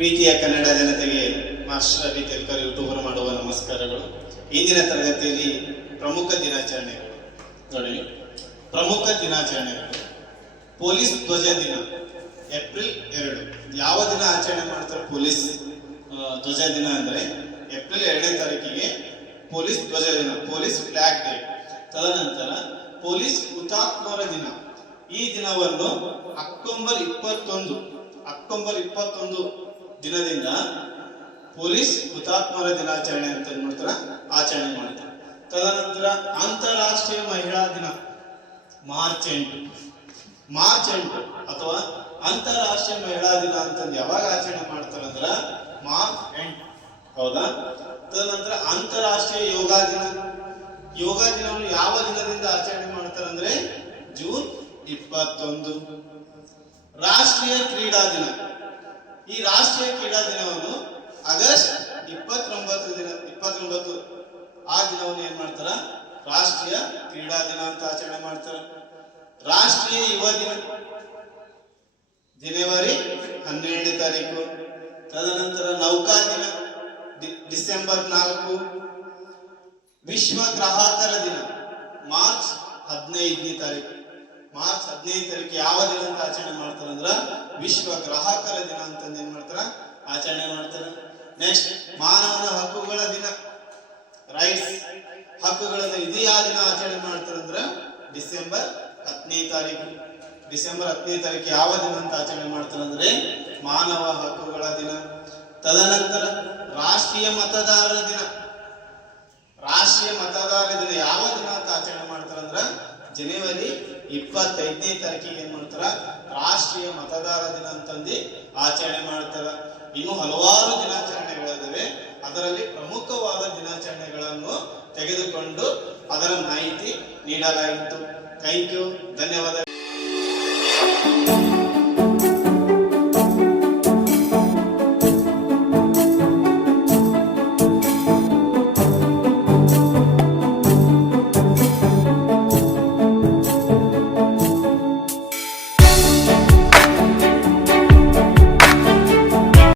ಪ್ರೀತಿಯ ಕನ್ನಡ ಜನತೆಗೆ master Ravi ತೆಲ್ಕರ್ YouTuber ಮಾಡುವ ನಮಸ್ಕಾರಗಳು. ಇಂದಿನ ತರಗತಿಯಲ್ಲಿ ಪ್ರಮುಖ ದಿನಾಚರಣೆಗಳು. ನೋಡಿ, ಪ್ರಮುಖ ದಿನಾಚರಣೆಗಳು. ಪೊಲೀಸ್ ಧ್ವಜ ದಿನ, ಏಪ್ರಿಲ್ ಎರಡು. ಯಾವ ದಿನ ಆಚರಣೆ ಮಾಡ್ತಾರೆ ಪೊಲೀಸ್ ಧ್ವಜ ದಿನ ಅಂದ್ರೆ? ಏಪ್ರಿಲ್ ಎರಡನೇ ತಾರೀಕಿಗೆ ಪೊಲೀಸ್ ಧ್ವಜ ದಿನ, ಪೊಲೀಸ್ ಫ್ಲಾಗ್ ಡೇ. ತದನಂತರ ಪೊಲೀಸ್ ಹುತಾತ್ಮರ ದಿನ. ಈ ದಿನವನ್ನು ಅಕ್ಟೋಬರ್ ಇಪ್ಪತ್ತೊಂದು ಅಕ್ಟೋಬರ್ ಇಪ್ಪತ್ತೊಂದು ದಿನದಿಂದ ಪೊಲೀಸ್ ಹುತಾತ್ಮರ ದಿನಾಚರಣೆ ಅಂತ ಏನ್ ಮಾಡ್ತಾರ? ಆಚರಣೆ ಮಾಡ್ತಾರೆ. ತದನಂತರ ಅಂತಾರಾಷ್ಟ್ರೀಯ ಮಹಿಳಾ ದಿನ, ಮಾರ್ಚ್ ಎಂಟು. ಮಾರ್ಚ್ ಎಂಟು ಅಥವಾ ಅಂತಾರಾಷ್ಟ್ರೀಯ ಮಹಿಳಾ ದಿನ ಅಂತಂದು ಯಾವಾಗ ಆಚರಣೆ ಮಾಡ್ತಾರೆ ಅಂದ್ರ? ಮಾರ್ಚ್ ಎಂಟು. ಹೌದಾ? ತದನಂತರ ಅಂತಾರಾಷ್ಟ್ರೀಯ ಯೋಗ ದಿನ. ಯೋಗ ದಿನವನ್ನು ಯಾವ ದಿನದಿಂದ ಆಚರಣೆ ಮಾಡ್ತಾರೆ ಅಂದ್ರೆ? ಜೂನ್ ಇಪ್ಪತ್ತೊಂದು. ರಾಷ್ಟ್ರೀಯ ಕ್ರೀಡಾ ದಿನ. ಈ ರಾಷ್ಟ್ರೀಯ ಕ್ರೀಡಾ ದಿನವನ್ನು ಆಗಸ್ಟ್ ಇಪ್ಪತ್ತೊಂಬತ್ತು ದಿನ, ಇಪ್ಪತ್ತೊಂಬತ್ತು ಆ ದಿನವನ್ನು ಏನ್ ಮಾಡ್ತಾರ? ರಾಷ್ಟ್ರೀಯ ಕ್ರೀಡಾ ದಿನ ಅಂತ ಆಚರಣೆ ಮಾಡ್ತಾರ. ರಾಷ್ಟ್ರೀಯ ಯುವ ದಿನ. ಜನವರಿ ಹನ್ನೆರಡನೇ ತಾರೀಕು. ತದನಂತರ ನೌಕಾ ದಿನ. ಡಿಸೆಂಬರ್ ನಾಲ್ಕು. ವಿಶ್ವ ಗ್ರಾಹಕರ ದಿನ. ಮಾರ್ಚ್ ಹದಿನೈದನೇ ತಾರೀಕು. ಮಾರ್ಚ್ ಹದಿನೈದು ತಾರೀಕು ಯಾವ ದಿನ ಅಂತ ಆಚರಣೆ ಮಾಡ್ತಾರೆ ಅಂದ್ರ ವಿಶ್ವ ಗ್ರಾಹಕರ ದಿನ ಅಂತಂದು ಏನ್ ಮಾಡ್ತಾರ? ಆಚರಣೆ ಮಾಡ್ತಾರ. ನೆಕ್ಸ್ಟ್ ಮಾನವನ ಹಕ್ಕುಗಳ ದಿನ. ರೈಟ್ಸ್ ಹಕ್ಕುಗಳನ್ನ ಇದು ಯಾವ ದಿನ ಆಚರಣೆ ಮಾಡ್ತಾರಂದ್ರ ಡಿಸೆಂಬರ್ ಹತ್ತನೇ ತಾರೀಕು. ಡಿಸೆಂಬರ್ ಹತ್ತನೇ ತಾರೀಕು ಯಾವ ದಿನ ಅಂತ ಆಚರಣೆ ಮಾಡ್ತಾರಂದ್ರೆ ಮಾನವ ಹಕ್ಕುಗಳ ದಿನ. ತದನಂತರ ರಾಷ್ಟ್ರೀಯ ಮತದಾರರ ದಿನ. ರಾಷ್ಟ್ರೀಯ ಮತದಾರ ದಿನ ಯಾವ ದಿನ ಅಂತ ಆಚರಣೆ ಮಾಡ್ತಾರಂದ್ರ ಜನವರಿ ಇಪ್ಪತ್ತೈದನೇ ತಾರೀಕಿಗೆ ಏನ್ ಮಾಡ್ತಾರ? ರಾಷ್ಟ್ರೀಯ ಮತದಾರ ದಿನ ಅಂತಂದು ಆಚರಣೆ ಮಾಡ್ತಾರ. ಇನ್ನು ಹಲವಾರು ದಿನಾಚರಣೆಗಳಿದಾವೆ. ಅದರಲ್ಲಿ ಪ್ರಮುಖವಾದ ದಿನಾಚರಣೆಗಳನ್ನು ತೆಗೆದುಕೊಂಡು ಅದರ ಮಾಹಿತಿ ನೀಡಲಾಯಿತು. ಥ್ಯಾಂಕ್ ಯು ಧನ್ಯವಾದ.